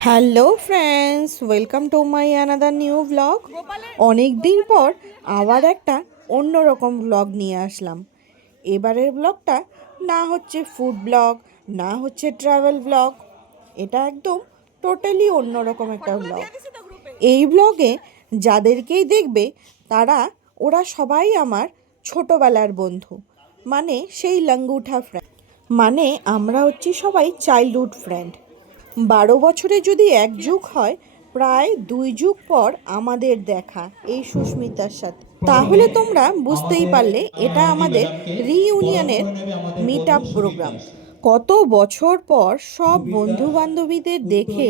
Hello friends, welcome to my another new blog. অনেক দিন পর আবার একটা অন্যরকম ব্লগ নিয়ে আসলাম। এবারের ব্লগটা না হচ্ছে ফুড ব্লগ, না হচ্ছে ট্রাভেল ব্লগ, এটা একদম টোটালি অন্যরকম একটা ব্লগ। এই ব্লগে যাদেরকেই দেখবে ওরা সবাই আমার ছোটোবেলার বন্ধু, মানে সেই লঙ্গুঠা ফ্রেন্ড, মানে আমরা হচ্ছি সবাই চাইল্ডহুড ফ্রেন্ড। 12 বছরে যদি এক যুগ হয়, প্রায় 2 যুগ পর আমাদের দেখা এই সুস্মিতার সাথে। তাহলে তোমরা বুঝতেই পারলে এটা আমাদের রিইউনিয়নের মিট আপ প্রোগ্রাম। কত বছর পর সব বন্ধু বান্ধবীদের দেখে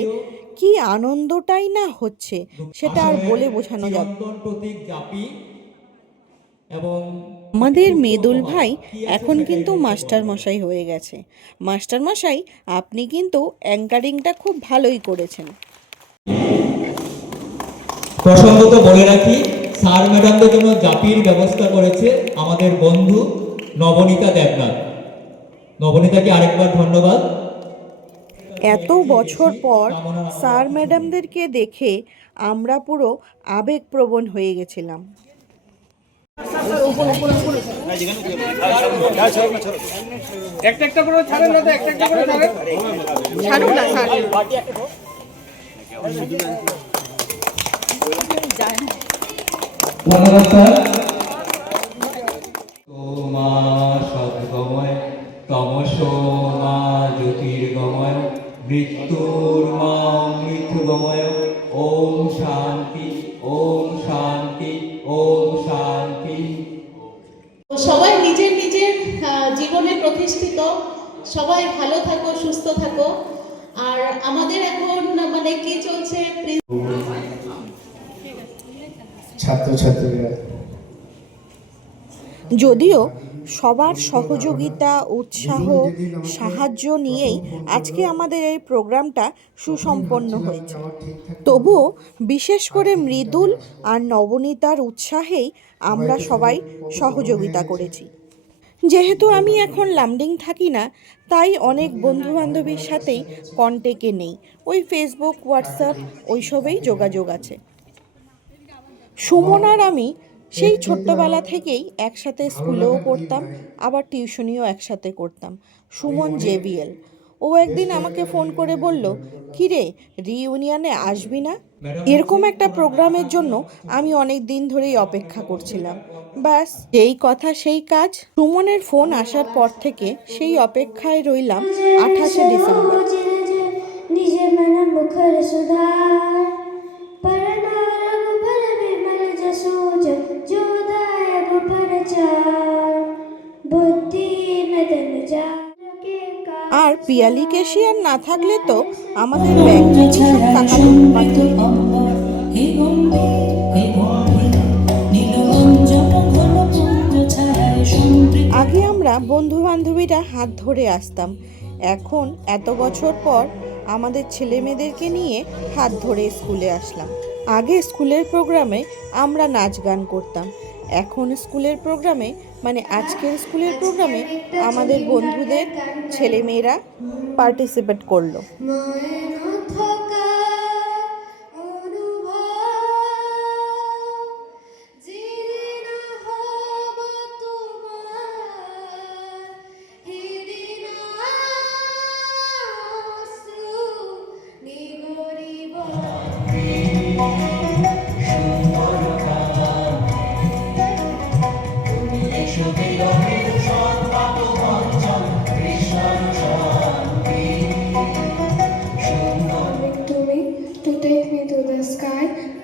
কি আনন্দটাই না হচ্ছে, সেটা আর বলে বোঝানো যাবে। আমাদের মেদুল ভাই এখন কিন্তু মাস্টার মশাই হয়ে গেছে। মাস্টার মশাই, আপনি কিন্তু অ্যাঙ্কারিংটা খুব ভালোই করেছেন। প্রসঙ্গত বলে রাখি, স্যার ম্যাডামদের জন্য জাপির ব্যবস্থা করেছে আমাদের বন্ধু নবনীতা দেবনাথ। নবনীতাকে আরেকবার ধন্যবাদ। এত বছর পর স্যার ম্যাডামদেরকে দেখে আমরা পুরো আবেগপ্রবণ হয়ে গেছিলাম। একটা একটা করে ছাড়েন না, একটা একটা করে ছাড়েন, ছাড়ুন না স্যার। ধন্যবাদ স্যার। মা সদ্গময় তমসো মা জ্যোতির্গময় মৃত্যুর মা মৃত্যুগময়। ওম শান্তি, ওম শান্তি, ওম শান্তি। সবাই নিজের নিজের জীবনে প্রতিষ্ঠিত, সবাই ভালো থাকো, সুস্থ থাকো। আর আমাদের এখন মানে কি চলছে, ছাত্রছাত্রীরা যদিও সবার সহযোগিতা, উৎসাহ, সাহায্য নিয়েই আজকে আমাদের এই প্রোগ্রামটা সুসম্পন্ন হয়েছে, তবুও বিশেষ করে মৃদুল আর নবনীতার উৎসাহেই আমরা সবাই সহযোগিতা করেছি। যেহেতু আমি এখন লামডিং থাকি না, তাই অনেক বন্ধু বান্ধবীর সাথেই কন্ট্যাক্টে নেই, ওই ফেসবুক, হোয়াটসঅ্যাপ ওইসবেই যোগাযোগ আছে। সুমন আর আমি সেই ছোট্টবেলা থেকেই একসাথে স্কুলেও পড়তাম, আবার টিউশনিও একসাথে করতাম। সুমন জেবিএল, ও একদিন আমাকে ফোন করে বলল, কিরে রিইউনিয়নে আসবি না? এরকম একটা প্রোগ্রামের জন্য আমি অনেক দিন ধরেই অপেক্ষা করছিলাম। ব্যাস, যেই কথা সেই কাজ। সুমনের ফোন আসার পর থেকে সেই অপেক্ষায় রইলাম 28শে ডিসেম্বর। আর পিয়ালি ক্যাশিয়ার না থাকলে তো আমাদের ব্যাংক থেকে সব টাকা পাঠিয়ে দিত। আগে আমরা বন্ধু বান্ধবীরা হাত ধরে আসতাম, এখন এত বছর পর আমাদের ছেলে মেয়েদেরকে নিয়ে হাত ধরে স্কুলে আসলাম। আগে স্কুলের প্রোগ্রামে আমরা নাচ গান করতাম, এখন স্কুলের প্রোগ্রামে, মানে আজকের স্কুলের প্রোগ্রামে আমাদের বন্ধুদের ছেলেমেয়েরা পার্টিসিপেট করলো।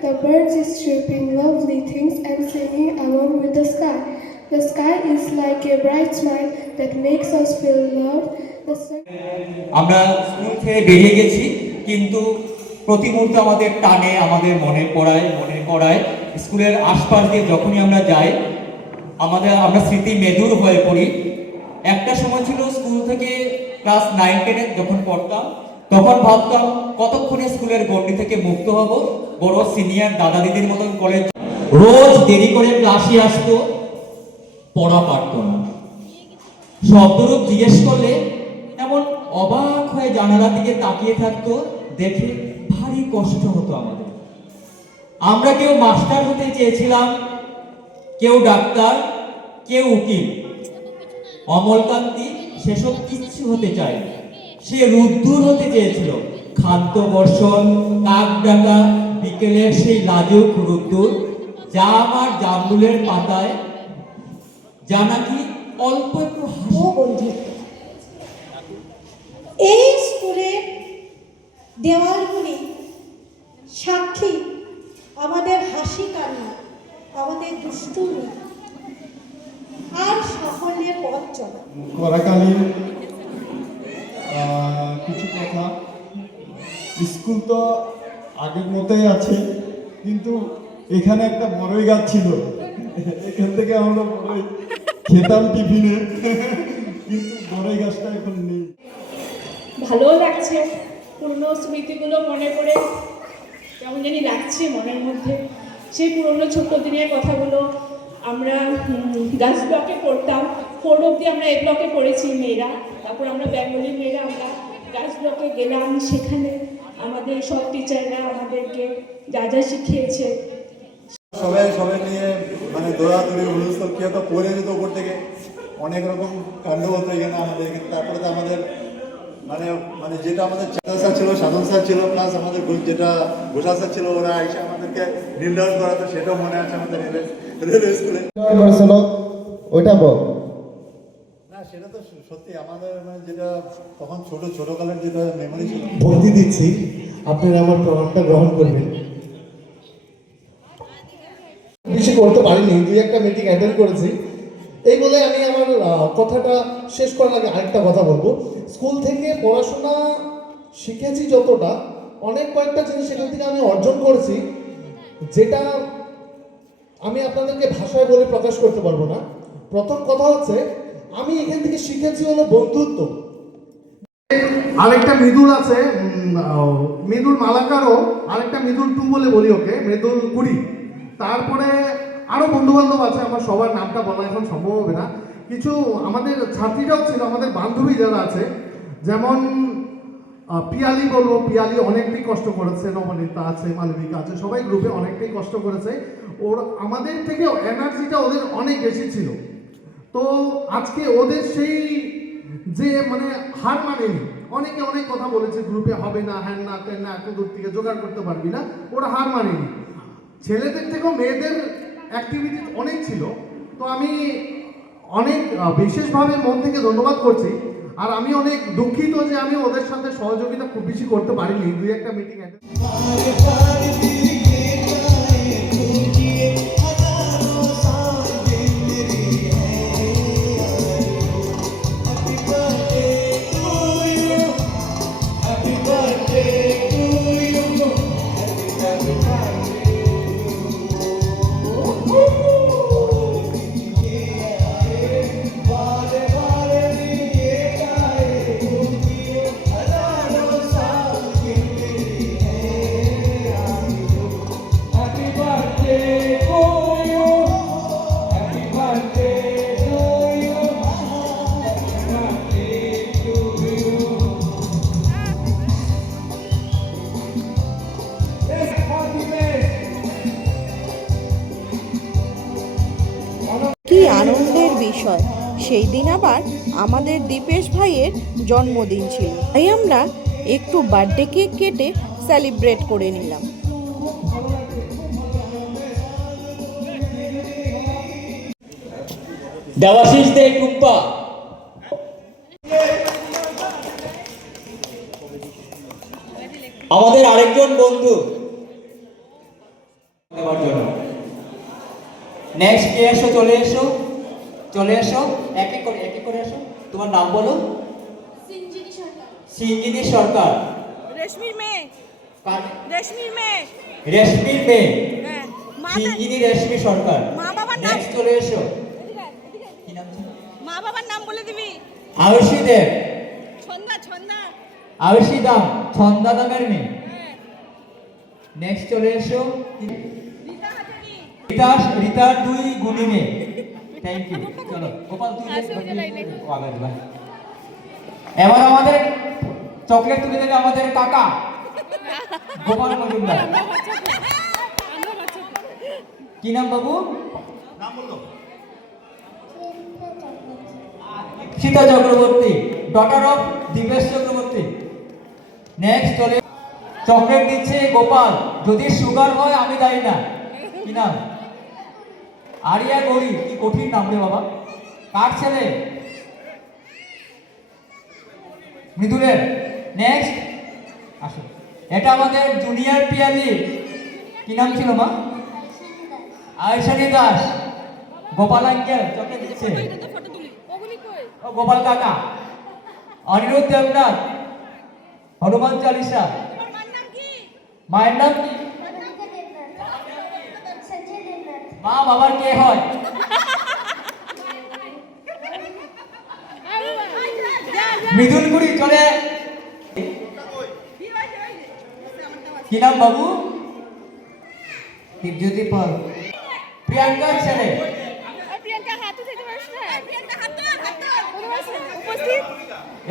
The birds is chirping lovely things and singing along with the sky. The sky is like a bright smile that makes us feel loved. আমরা স্কুল থেকে বেরিয়ে গেছি, কিন্তু প্রতি মুহূর্তে আমাদের টানে, আমাদের মনে পড়ায় স্কুলের আশপাশ দিয়ে যখনই আমরা যাই আমরা স্মৃতি মেদুর হয়ে পড়ি। একটা সময় ছিল স্কুল থেকে ক্লাস 9-10 যখন পড়তাম, তখন ভাবতাম কতক্ষণে স্কুলের গণ্ডি থেকে মুক্ত হব, বড় সিনিয়র দাদা দিদির মতন কলেজ। রোজ দেরি করে ক্লাসে আসতো, পড়া পারত না। শব্দরূপ জিজ্ঞেস করলে এমন অবাক হয়ে জানালার দিকে তাকিয়ে থাকতো, দেখে ভারী কষ্ট হতো আমাদের। আমরা কেউ মাস্টার হতে চেয়েছিলাম, কেউ ডাক্তার, কেউ উকিল। অমলকান্তি সেসব কিচ্ছু হতে চায়, সে রুদ্দুর হতে চেয়েছিল। খাদ্য বর্ষণ, কাক ডাকা, বিকেলের সেই লাজুক রুদ্দুর, জাম আর জামরুলের পাতায়, যা নাকি অল্প একটু হাসি। বন্ধুত্ব এই স্কুলের দেওয়ালগুলি সাক্ষী আমাদের হাসি কান্না, আমাদের দুষ্টুমি আর সাফল্যের পথ চলা। করাকালীন কিছু কথা, স্কুল তো আগের মতোই আছে, কিন্তু এখানে একটা বড়ই গাছ ছিল, এখান থেকে আমরা বড়ই খেতাম টিফিনে, কিন্তু বড়ই গাছটা এখন নেই। ভালোও লাগছে, পুরনো স্মৃতিগুলো মনে করে কেমন জানি লাগছে মনের মধ্যে। সেই পুরনো ছোট্ট দিনের কথাগুলো। আমরা গার্লস ব্লকে পড়তাম, 4 অবধি আমরা এ ব্লকে পড়েছি মেয়েরা, তারপর আমরা বেঙ্গলি মেয়েরা আমরা গার্লস ব্লকে গেলাম। সেখানে আমাদের সব টিচাররা আমাদেরকে যা যা শিখিয়েছে, সবাই নিয়ে মানে দৌড়াদৌড়ি হুলস্থল কি হতো, পড়ে যেত উপর থেকে, অনেক রকম কাণ্ড হতো এখানে আমাদের এখানে। তারপরে তো আমাদের মানে যেটা আমাদের চাঁদা স্যার ছিল, সাধন স্যার ছিল, প্লাস আমাদের যেটা ঘোষা স্যার ছিল, ওরা এসে আমাদেরকে নীল ডাউন করাতো, সেটাও মনে আছে আমাদের রেল স্কুলে। ওইটা বল না, সেটা তো সত্যি আমাদের মানে যেটা তখন ছোটকালের যেটা মেমোরি ছিল। ভক্তি দিচ্ছি, আপনারা আমার প্রণামটা গ্রহণ করবেন। বেশি করতে পারিনি, 2-1টা মিটিং অ্যাটেন্ড করেছি। এই বলে আমি আমার কথাটা শেষ করার আগে আরেকটা কথা বলবো। স্কুল থেকে পড়াশোনা শিখেছি যতটা, অনেক কয়েকটা জিনিস সেখান থেকে আমি অর্জন করেছি, যেটা আমি আপনাদেরকে ভাষায় বলে প্রকাশ করতে পারবো না। প্রথম কথা হচ্ছে, আমি এখান থেকে শিখেছি হলো বন্ধুত্ব। আরেকটা মৃদুল আছে, মৃদুল মালাকারও, আরেকটা মৃদুল 2 বলে বলি ওকে, মৃদুল 20। তারপরে আরও বন্ধুবান্ধব আছে, আমার সবার নামটা বলা এখন সম্ভব হবে না। কিছু আমাদের ছাত্রীরাও ছিল, আমাদের বান্ধবী যারা আছে, যেমন পিয়ালি বলবো, পিয়ালি অনেকটাই কষ্ট করেছে, নবনীতা আছে, মালবিকা আছে, সবাই গ্রুপে অনেকটাই কষ্ট করেছে। ওর আমাদের থেকে এনার্জিটা ওদের অনেক বেশি ছিল। তো আজকে ওদের সেই যে মানে হার মানেনি, অনেকে অনেক কথা বলেছে গ্রুপে, হবে না, হ্যান না, তেন না, এত দূর থেকে জোগাড় করতে পারবি না, ওরা হার মানেনি। ছেলেদের থেকেও মেয়েদের অ্যাক্টিভিটি অনেক ছিল। তো আমি অনেক বিশেষভাবে মন থেকে ধন্যবাদ করছি। আর আমি অনেক দুঃখিত যে আমি ওদের সাথে সহযোগিতা খুব বেশি করতে পারিনি, 2-1টা মিটিং কি আনন্দের বিষয়, সেই দিন আবার আমাদের দীপেশ ভাইয়ের জন্মদিন ছিল, তাই আমরা একটু বার্থডে কেক কেটে সেলিব্রেট করে নিলাম। দেওয়াশিস দে টুম্পা, আমাদের আরেকজন বন্ধু। নেক্সট কে এসো, চলে এসো, এক এক করে এসো। তোমার নাম বলো। সিঞ্জিনী সরকার। রেশমির মেয়ে। হ্যাঁ, সিঞ্জিনী রেশমি সরকার। মা বাবার নাম। নেক্সট চলে এসো। কি নাম? মা বাবার নাম বলে দিবি। আয়ুষী দেব। ছন্দা। আয়ুষী দাম, ছন্দা নামের মেয়ে। নেক্সট চলে এসো। রিতার 2 গুণী মেয়ে। Thank you. চলো গোপাল, তুই এবার আমাদের চকলেট তুলে দেবে আমাদের কাকা। গোপাল মজুমদার। কি নাম বাবু? Sita Chakraborty, daughter of Dibesh Chakraborty. Next চলে চকলেট দিচ্ছে গোপাল, যদি সুগার হয় আমি দায়ী না। কি নাম? আরিয়া গৌরী। কি কঠিন নাম রে বাবা। কার ছেলে? মৃদুলের। নেক্সট আসো, এটা আমাদের জুনিয়র পিয়ালি। কি নাম ছিল মা? আয়শানী দাস। গোপাল আঙ্কেল চকলেট দিচ্ছে। ও গোপাল কাকা। অনিরুদ্ধ দেবনাথ, হনুমান চালিসা। মায়ের নাম কি? মা বাবার কে হয়? মৃদুলগুড়ি চলে। কি নাম বাবু? দীপজ্যোতি পাল। প্রিয়াঙ্কার ছেলে।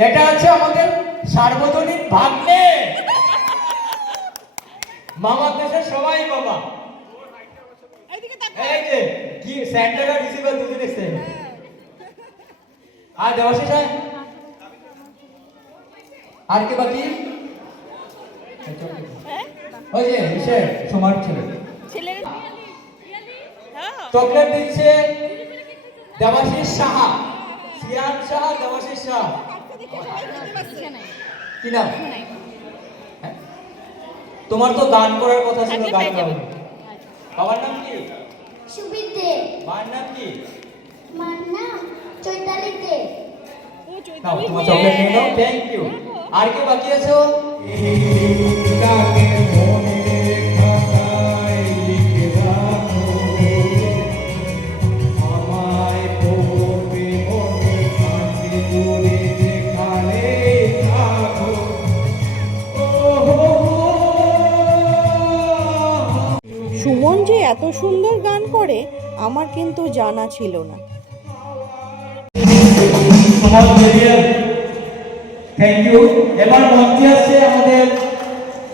এটা হচ্ছে আমাদের সার্বজনীন ভাগ্নে। মামার দেশের সবাই বাবা। এই যে কি সেন্টার আর রিসিভার দুটো দেখছে। আর দেবাশিস আর কে বাকি? ওই যে সে সমার ছেলে। চকলেট দিচ্ছে দেবাশিস সাহা, সিয়ান সাহা, দেবাশিস সাহা। কি নাম? তোমার তো গান করার কথা ছিল, গান গাও। বাবার নাম কি? সুবীর দেব। মায়ের নাম কি? মার নাম চৈতালি দেব। নাও তোমার চকলেট নিয়ে নাও। Thank you. আর কি বাকি আছো? সুমন যে এত সুন্দর গান করে আমার কিন্তু জানা ছিল না। Thank you. এবার মঞ্চে আসছে আমাদের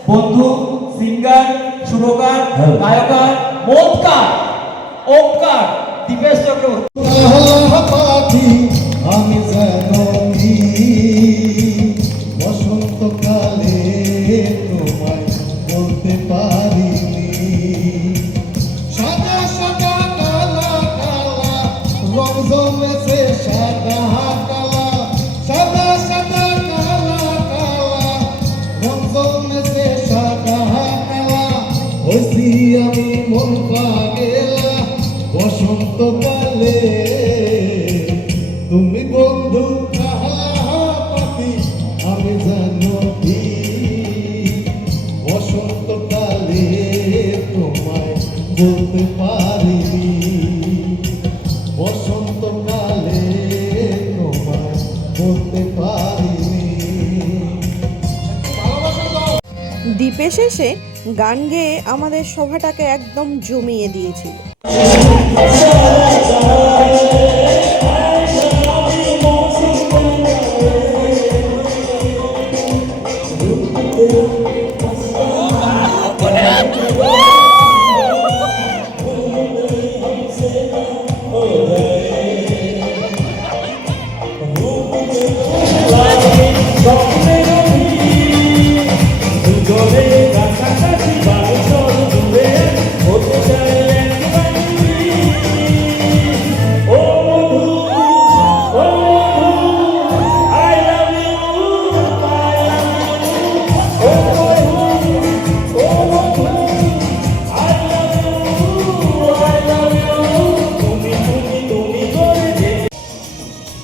বন্ধু সিঙ্গার, সুরকার, গায়কার, মোদকার, ওমকার, দীপেশ চক্রবর্তী। আমি জানি বসন্তকালে তোমায় বলতে পারিনি, সাদা সাদা কালা কালা রং জমেছে, সাদা কালা সাদা সাদা কালা কালা রং জমেছে, সাদা কালা হইছি আমি মন পাগেলা বসন্তকালে। তুমি বন্ধু পাখি আমি জানো কি, বসন্তকালে তোমায় বলতে পারিনি, বসন্তকালে তোমায় বলতে পারিনি। দীপেশ এসে গান গেয়ে আমাদের সভাটাকে একদম জমিয়ে দিয়েছিল।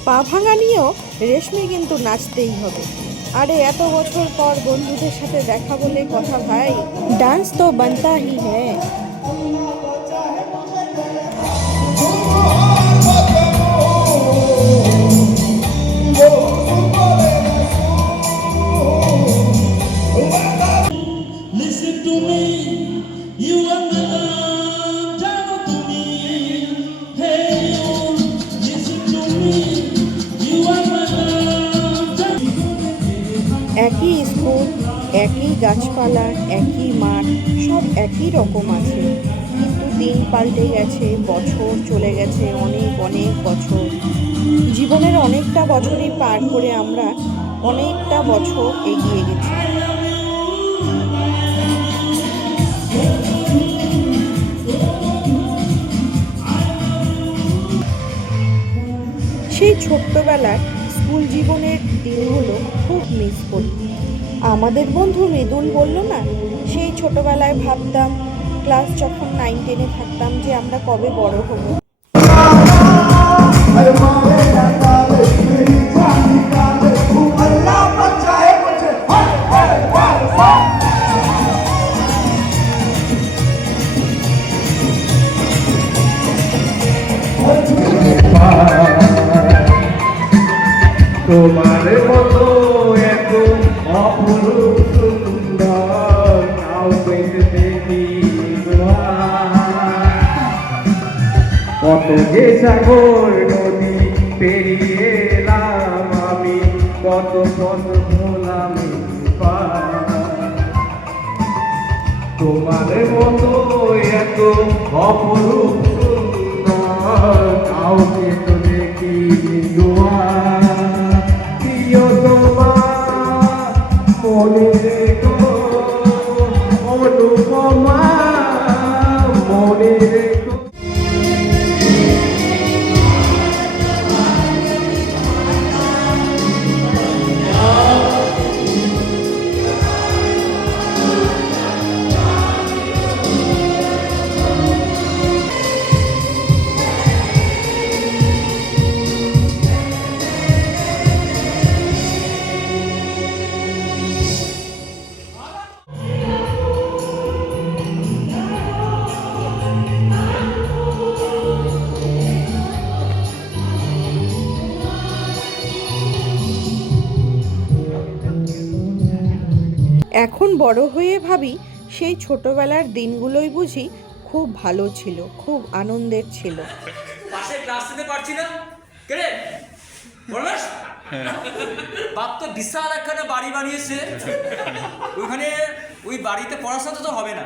পা ভাঙা নিয়েও রেশমি কিন্তু নাচতেই হবে। আরে এত বছর পর বন্ধুদের সাথে দেখা বলে কথা ভাই, ডান্স তো বানতা হি হ্যায়। একই স্কুল, একই গাছপালা, একই মাঠ, সব একই রকম আছে, কিন্তু দিন পাল্টে গেছে, বছর চলে গেছে, অনেক অনেক বছর। জীবনের অনেকটা বছরই পার করে আমরা অনেকটা বছর এগিয়ে গেছি। সেই ছোট্টবেলার স্কুল জীবনের দিনগুলো খুব মিস করি। আমাদের বন্ধু মৃদুল বলল না, সেই ছোটবেলায় ভাবতাম ক্লাস যখন 9-10-এ থাকতাম যে আমরা কবে বড় হব। তোমার মতো এত অপরূপ সুন্দর নাও পেতে দেখি কত যে সাগর নদী পেরিয়ে এলাম আমি, কত পথ ভোলাম তোমার মতো এত অপরূপ সুন্দর কাউকে তো দেখি প্রিয় তোমার মনে রেখো অনুপমা মনে রেখো। এখন বড় হয়ে ভাবি সেই ছোটবেলার দিনগুলোই বুঝি খুব ভালো ছিল, খুব আনন্দের ছিল। পাশে ক্লাস নিতে পারছি না কেরে বলস বাপ তো বিশাল একখানা বাড়ি বানিয়েছে, ওইখানে ওই বাড়িতে পড়াশোনা তো হবে না।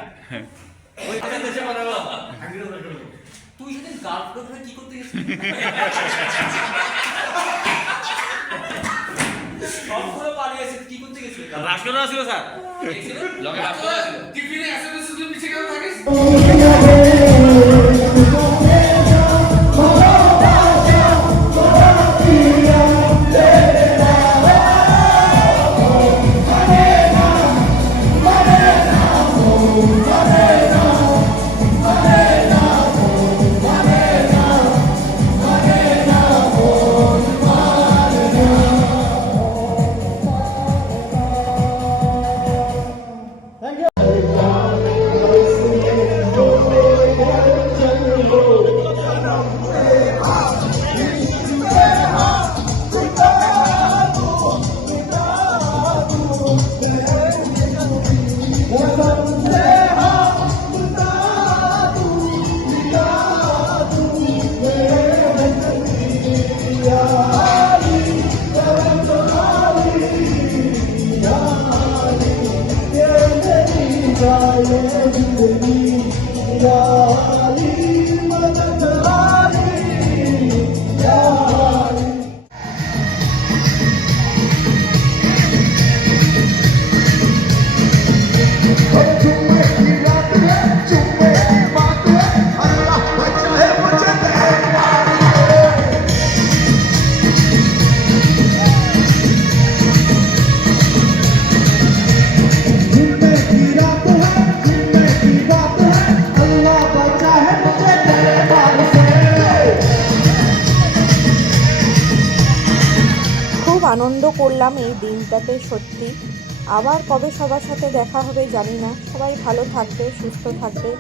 তুই সেদিন গার্লফ্রেন্ড কি করতে গেছিস? সবগুলো পালিয়েছে, কি করতে গেছিস? রাষ্ট্র ছিল স্যার, লগে রাষ্ট্র ছিল। টিফিনে এসএমএস শুধু পিছে কেন থাকিস? আনন্দ করলাম এই দিনটাতে সত্যি। আবার কবে সবার সাথে দেখা হবে জানি না। সবাই ভালো থাকবে, সুস্থ থাকবে।